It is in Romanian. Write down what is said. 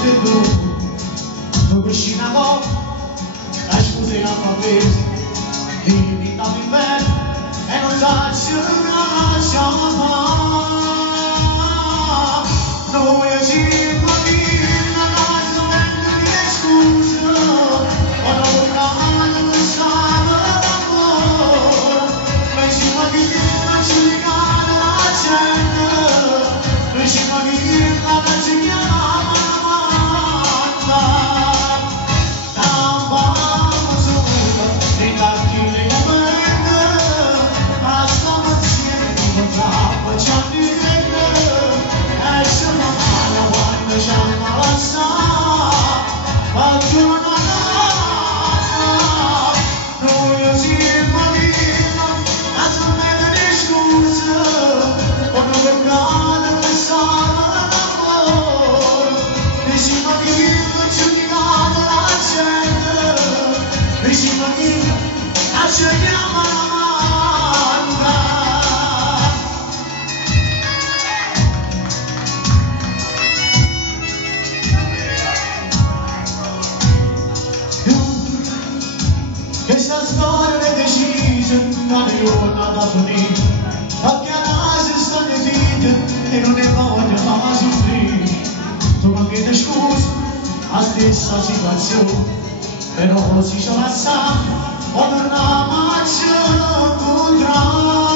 No Cristina as scuse alfabeti diventa l'inverno e non lascia noi agiremo di la casa delle scuse o non vorrà pensare d'amore pensiamo che non ci legare la gente pensiamo che non ci chiama Questa storia è decisa, da giornata finita, perché a casa stanno vite e non ne voglio mai soffrire. Tu mi chiedi scusa, la stessa situazione, però si sono assai, o non la faccio incontrare.